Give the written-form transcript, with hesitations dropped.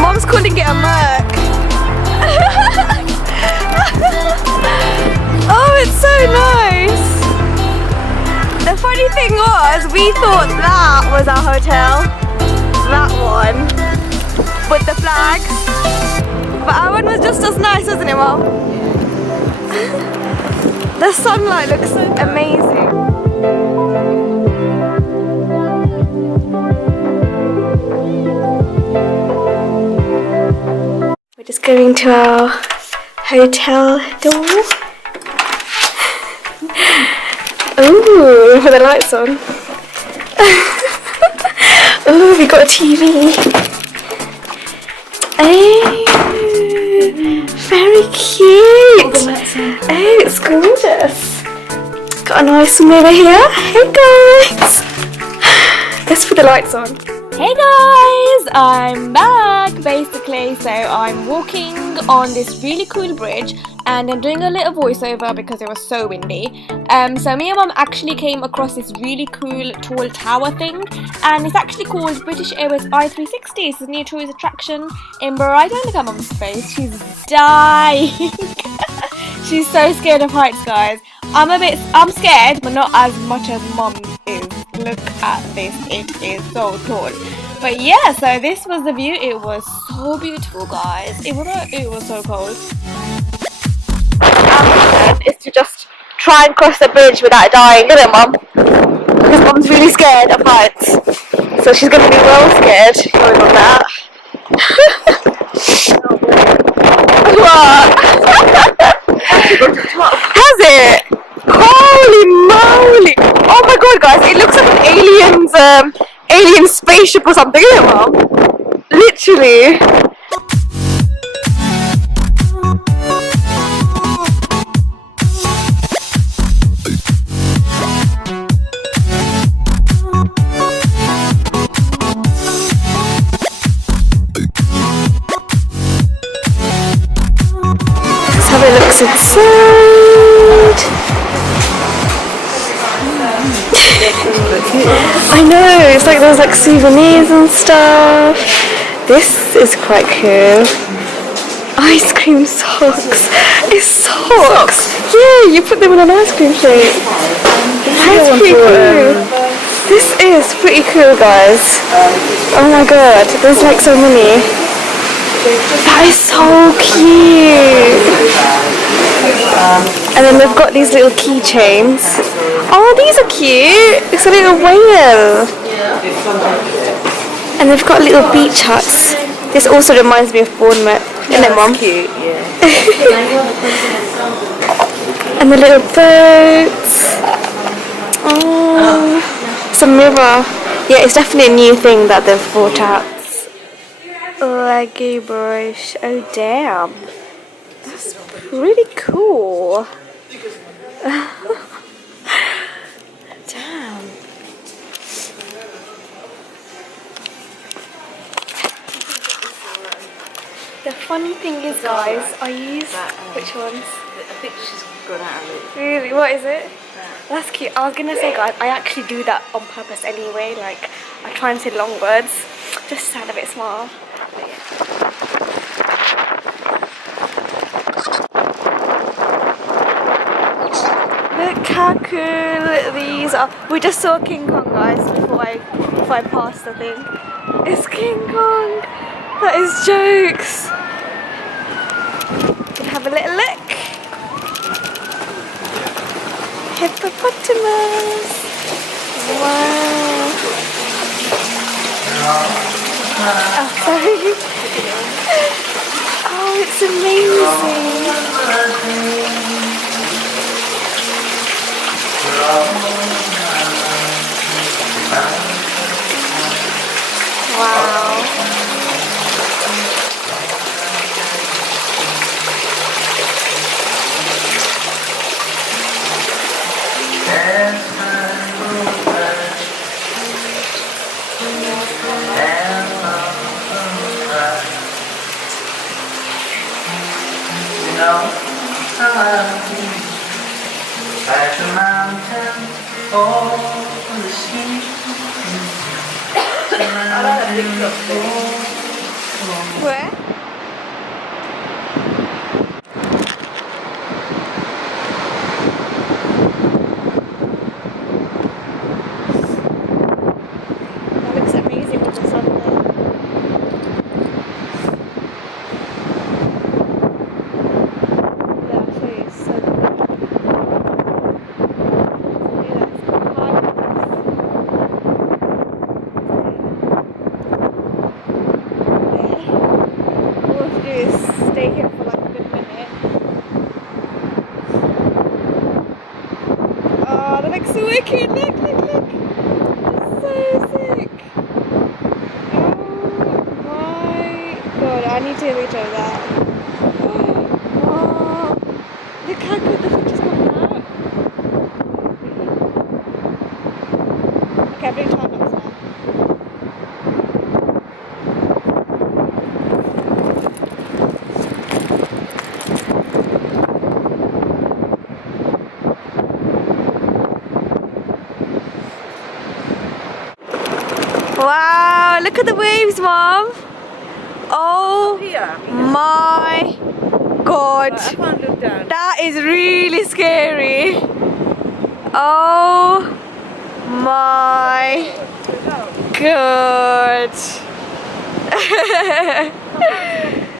Mom's calling it a Merc. Oh, it's so nice. The funny thing was, we thought that was our hotel. That one. With the flags. But our one was just as nice, wasn't it, Mom? The sunlight looks amazing. We're just going to our hotel door. Ooh, with the lights on. Ooh, we got a TV. Oh, very cute. Oh, it's gorgeous. Got a nice one over here. Hey guys. Let's put the lights on. Hey guys, I'm back basically. So I'm walking on this really cool bridge and I'm doing a little voiceover because it was so windy. So me and Mum actually came across this really cool tall tower thing, and it's actually called British Airways I-360. It's a new tourist attraction in Brighton. Look at Mum's face, she's dying. She's so scared of heights, guys. I'm scared, but not as much as Mum is. Look at this, it is so tall. But yeah, so this was the view. It was so beautiful, guys. It was so cold. Our mission is to just try and cross the bridge without dying, isn't it, Mum? Because Mum's really scared of heights, so she's gonna be well scared going on that. What? Has it? Holy moly! Oh my god, guys! It looks like an alien spaceship or something, isn't it, Mum? Literally. Let's have a look inside. I know, it's like there's like souvenirs and stuff. This is quite cool. Ice cream socks. It's socks. Yeah, you put them in an ice cream shape. That's pretty cool. This is pretty cool, guys. Oh my god, there's like so many. That is so cute. And then they've got these little keychains. Oh, these are cute. It's a little whale. And they've got little beach huts. This also reminds me of Bournemouth, isn't it, Mum? Cute, yeah. And the little boats. Oh, it's a mirror. Yeah, it's definitely a new thing that they've brought out. Leggy brush. Oh, damn. That's pretty cool. Damn. The funny thing is, guys, I use which ones? I think she's gone out of it. Really? What is it? That's cute. I was gonna say, guys, I actually do that on purpose anyway. Like, I try and say long words just to sound a bit smart. But yeah. Look how cool these are. We just saw King Kong, guys, before I passed the thing. It's King Kong. That is jokes. Gonna have a little look. Hippopotamus. Wow. Oh, sorry. Oh, it's amazing. Wow. Like the mountain or the sea. Where? That looks amazing with the sun there. Yeah, I'll show you. It's so good. Yeah, it's called Hard. All we have to do is stay here for like a good minute. Oh, that looks so wicked! Look, look, look! So sick! Oh my god, I need to take a picture of that. Oh, look how good the picture's coming out. Okay, I'm doing time lapse now. Wow, look at the waves, Mom. Oh my god. I can't look down. That is really scary. Oh my god.